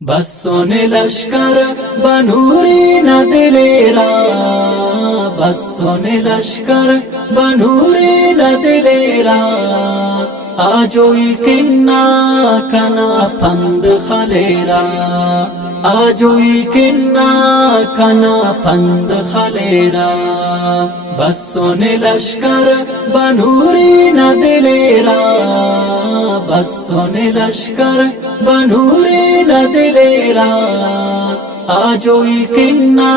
बस सोने लश्कर बनूरी न दिलेरा, बस सोने लश्कर बनूरी न दिलेरा। आजोई किन्ना कना पंद खलेरा, आजोई किन्ना कना पंद खलेरा। बस सोने लश्कर बनूरी न दिलेरा, बस सोने लश्कर बनूरी न दिलेरा। आजोई किन्ना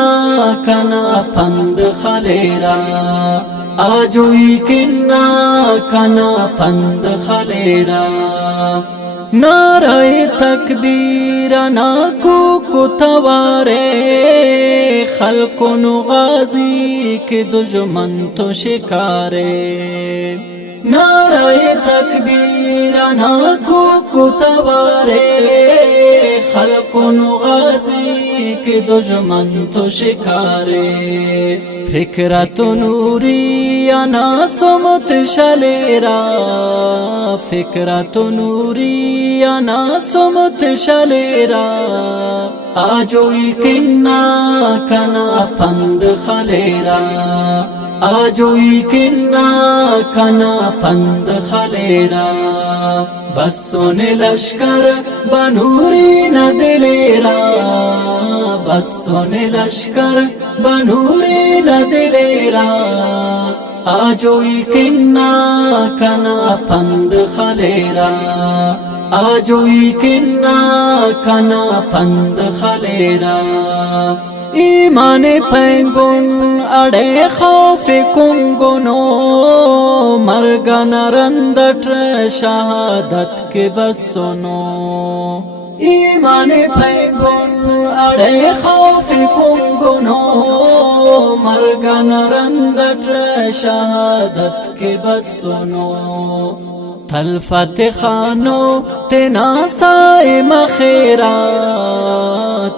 कना पंद खलेरा, आजोई किन्ना कना पंद खलेरा। नाराए तकबीर नाकू कुतवारे खल्कुन गाजी के दुश्मन तो शिकारे। नाराए तकबीर नाकू कुतवारे खल्कुन गाजी के दुश्मन तो शिकारे। फिक्रत नूरी अना सुमत शलेरा, फिक्रत नूरी अना सुमत शलेरा। आजोई किन्ना कना पंद खलेरा, आजोई किन्ना कना पंद खलेरा। बस सोने लश्कर बनूरी न दिलेरा, बस सोने लश्कर बनूरी न दिलेरा। आजोई किन्ना कना पंद खलेरा, आजोई किन्ना कना पंद खलेरा। ईमाने पैंगुन अड़े खौफ कुंगुनो मरगन रंदट शहादत के बसनो। ईमाने पैंगुन अड़े खौफ कुंगुनो मरगन रंदट शहादत के बसनो। तलफत खानो तेना साए मखेरा,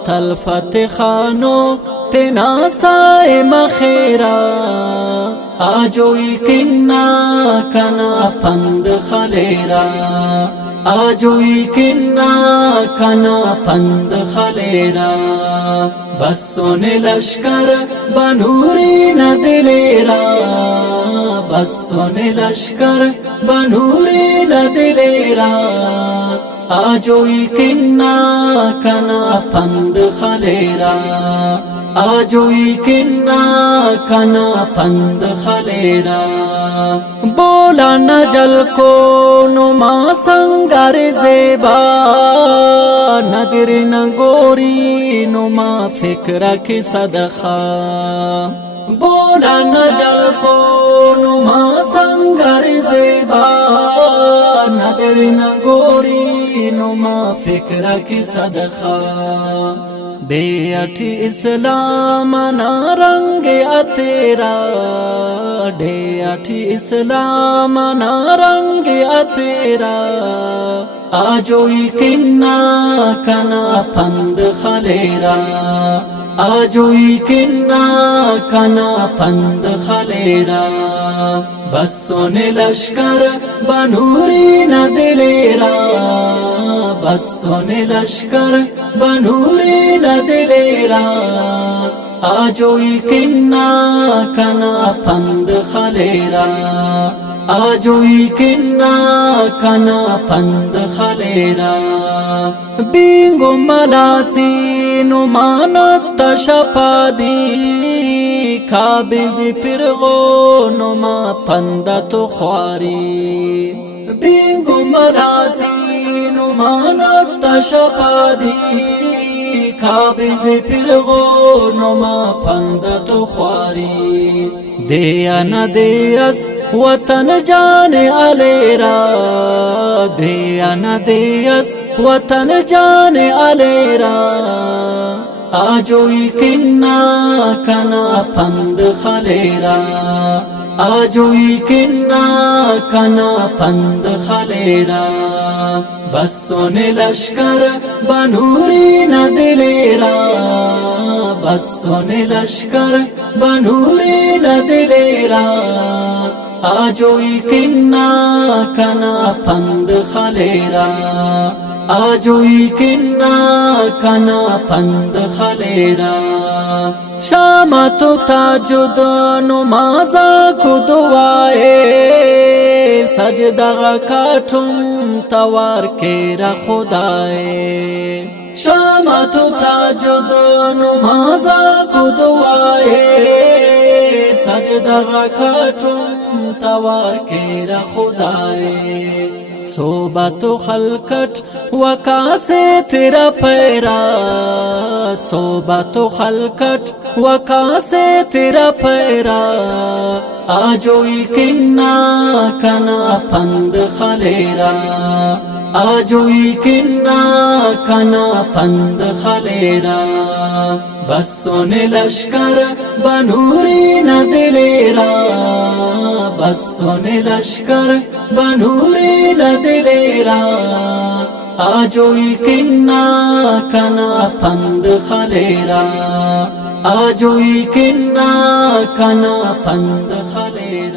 तलफत खानो तेना साए मखेरा। आजोई किन्ना कना पंद खलेरा, आजोई किन्ना कना पंद खलेरा। बस सोने लश्कर बनूरी न दिलेरा, बस सोने लश्कर बनूरी न दिलेरा। आजोई किन्ना कना पंद खलेरा, आजोई किन्ना कना पंद खलेरा। बोला न जल को नुमा संगर जेबा, नदिर न गोरी नुमा फिक्र की सदखा। बोला न जल को नुमा संगर जेबा, नदिर न गोरी नुमा फिक्र की सदखा। बेअठी इस्लाम ना रंग अतेरा, बेअठी इस्लाम ना रंग अतेरा। आजोई किन्ना कना पंद खलेरा, आजोई किन्ना कना पंद खलेरा। बस सोने लश्कर बनूरी न दिलेरा, बस सोने लश्कर बनूरी न दिलेरा। आजोई किन्ना कना पंद खलेरा, आजोई किन्ना कना पंद खलेरा। बिंगो मलासी नुमानत शपादी, काबिज पिरगो नुमा पंदा तो ख्वारी। बिंगो मलासी नुमानत शपादी, काबिज पिरगो नुमा पंदा तो ख्वारी। देया न देयस वतन जाने अलेरा, देया न देयस वतन जाने अलेरा। आजोई किन्ना कना पंद खलेरा, आजोई किन्ना कना पंद खलेरा। बस सोने लश्कर बनूरी न दिलेरा, बस सोने लश्कर बनूरी न दिलेरा। आजोई किन्ना कना पंद खलेरा, آجوی کنا کنا پند خلیرا شامتو تاجد نمازا کو دعائے سجدہ کاٹم توار کیرا خدائے شامتو تاجد نمازا کو دعائے سجدہ کاٹم توار کیرا خدائے صوبت خلقت وکاسے تیرا پیرا صوبت خلقت وکاسے تیرا پیرا آجوی کنا کنا پند خلیرا آجوی کنا کنا پند خلیرا بسون لشکر بنوری ندلیرا بسون لشکر بنوری ندلیرا آجوی کنا کنا پند خلیرا آجوی کنا کنا پند خلیرا